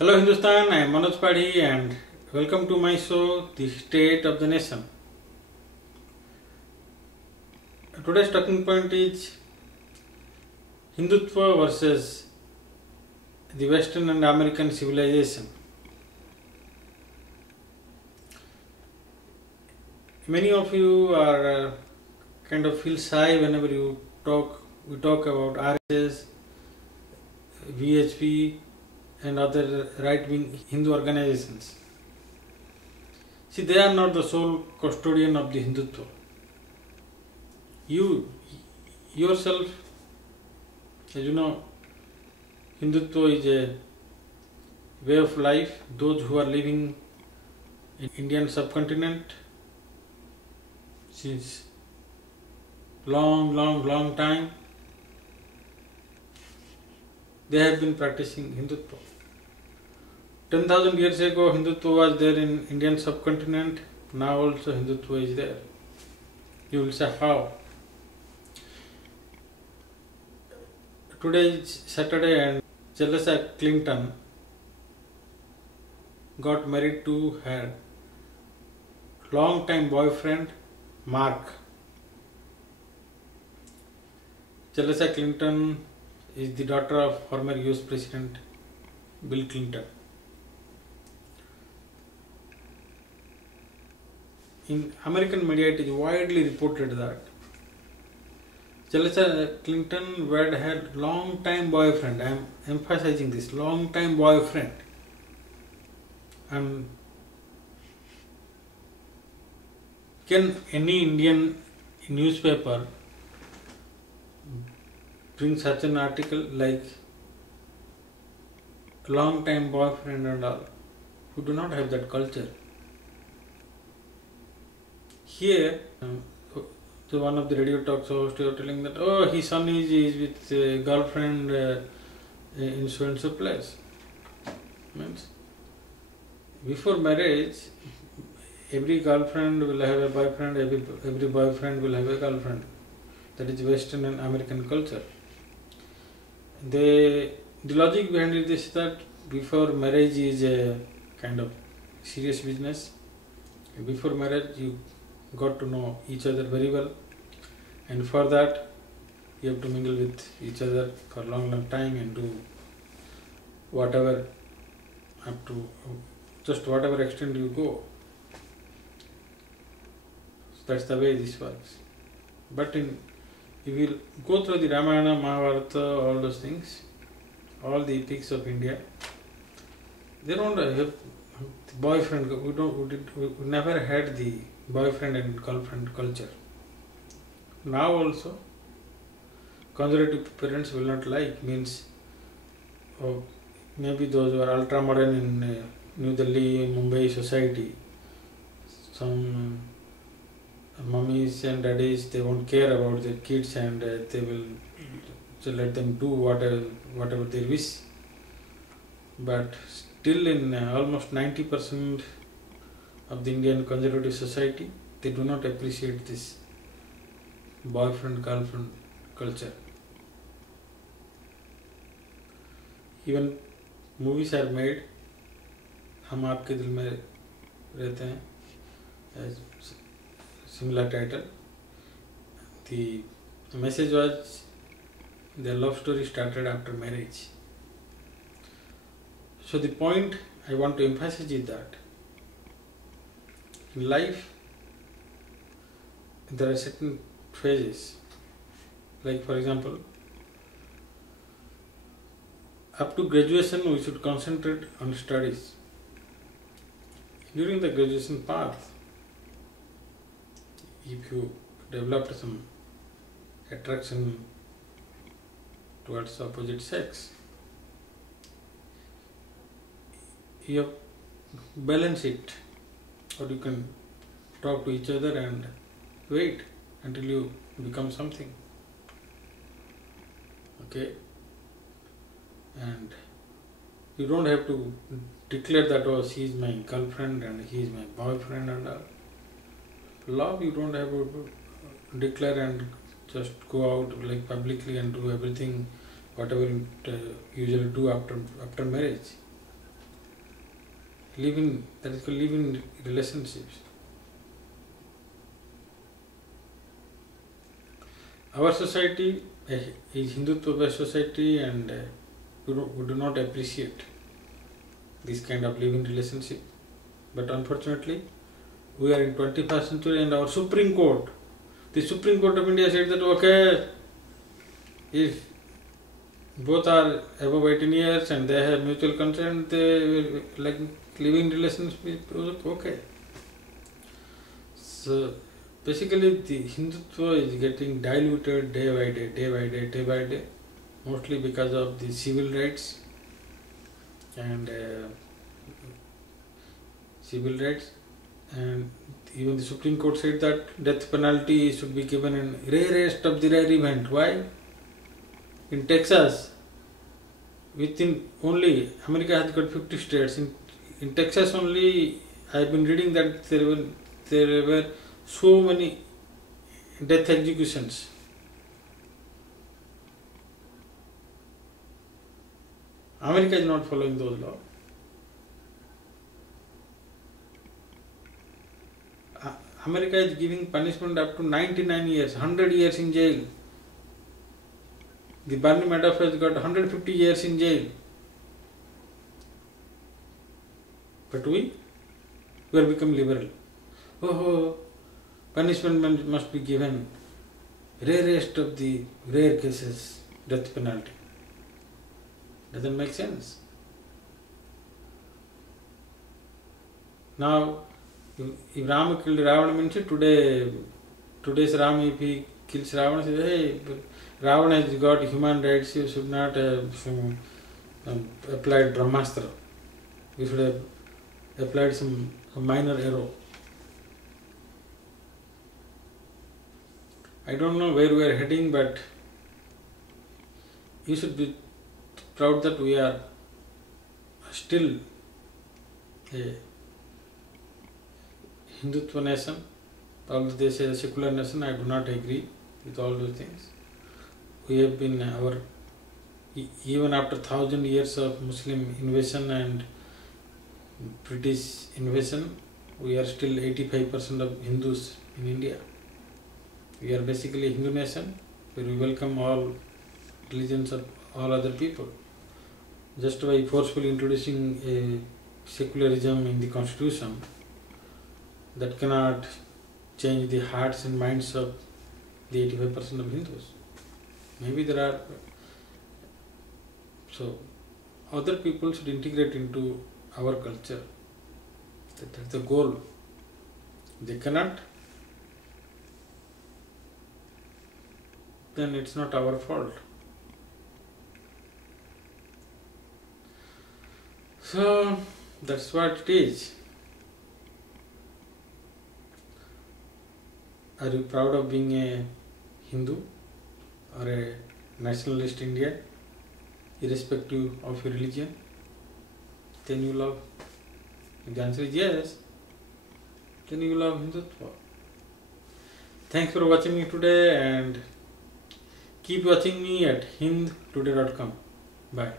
Hello Hindustan, I am Manoj Padhi and welcome to my show, The State of the Nation. Today's talking point is Hindutva versus the Western and American civilization. Many of you are kind of feel shy whenever we talk about RSS, VHP and other right-wing Hindu organizations. See, they are not the sole custodian of the Hindutva. You yourself, as you know, Hindutva is a way of life. Those who are living in Indian subcontinent since long time, they have been practicing Hindutva. 10,000 years ago, Hindutva was there in Indian subcontinent. Now also Hindutva is there. You will say how? Today is Saturday and Chelsea Clinton got married to her long-time boyfriend Mark. Chelsea Clinton is the daughter of former US President Bill Clinton. In American media, it is widely reported that Chelsea Clinton wed her long-time boyfriend. I am emphasizing this, long-time boyfriend. And can any Indian newspaper bring such an article like long-time boyfriend and all, who do not have that culture? Here, so one of the radio talk shows was telling that, oh, his son is with a girlfriend in so-and-so place. Means, before marriage, every girlfriend will have a boyfriend, every boyfriend will have a girlfriend. That is Western and American culture. The logic behind it is that before marriage is a kind of serious business. Before marriage, you got to know each other very well, and for that you have to mingle with each other for a long time and do whatever up to just whatever extent you go. So that's the way this works. But if you will go through the Ramayana, Mahabharata, all those things, all the epics of India, they don't have boyfriend. We never had the boyfriend and girlfriend culture. Now also, conservative parents will not like, means maybe those who are ultra modern in New Delhi, Mumbai society, some mummies and daddies, they won't care about their kids and they will let them do whatever they wish. But still in almost 90% of the Indian conservative society, they do not appreciate this boyfriend-girlfriend culture. Even movies are made, हम आपके दिल में रहते हैं, similar title. The message was their love story started after marriage. So the point I want to emphasize is that in life there are certain phases, like for example, up to graduation we should concentrate on studies. During the graduation path, if you develop some attraction towards the opposite sex, you have balance it, or you can talk to each other and wait until you become something. Okay? And you don't have to declare that, oh, she is my girlfriend and he is my boyfriend and all. Love, you don't have to declare and just go out like publicly and do everything whatever you usually do after marriage. that is called live-in relationships. Our society is Hindutva-based society, and we do not appreciate this kind of living relationship. But unfortunately, we are in 21st century, and our Supreme Court, the Supreme Court of India said that okay, if both are above 18 years and they have mutual consent, they will like living relationship okay. So basically, the Hindutva is getting diluted day by day, mostly because of the civil rights and even the Supreme Court said that death penalty should be given in rarest of the rare event. Why? In Texas, within only America has got 50 states. In Texas only, I have been reading that there were so many death executions. America is not following those laws. America is giving punishment up to 99 years, 100 years in jail. The Bernie Madoff has got 150 years in jail. But we have become liberal. Oh, punishment must be given. Rarest of the rare cases, death penalty. Doesn't make sense. Now, if Rama killed Ravana, means today's Rama, if he kills Ravana, says, hey, Ravana has got human rights, you should not have applied Brahmastra. You should have applied some minor arrow. I don't know where we are heading, but you should be proud that we are still a Hindutva nation. Although they say a secular nation, I do not agree with all those things. We have been even after 1,000 years of Muslim invasion and British invasion, we are still 85% of Hindus in India. We are basically a Hindu nation where we welcome all religions of all other people. Just by forcefully introducing a secularism in the constitution, that cannot change the hearts and minds of the 85% of Hindus. Maybe there are, so other people should integrate into our culture. That's the goal. They cannot, then it's not our fault. So that's what it is. Are you proud of being a Hindu or a nationalist Indian, irrespective of your religion? Then you love. If the answer is yes, then you love Hindutva. Thanks for watching me today, and keep watching me at hindtoday.com. Bye.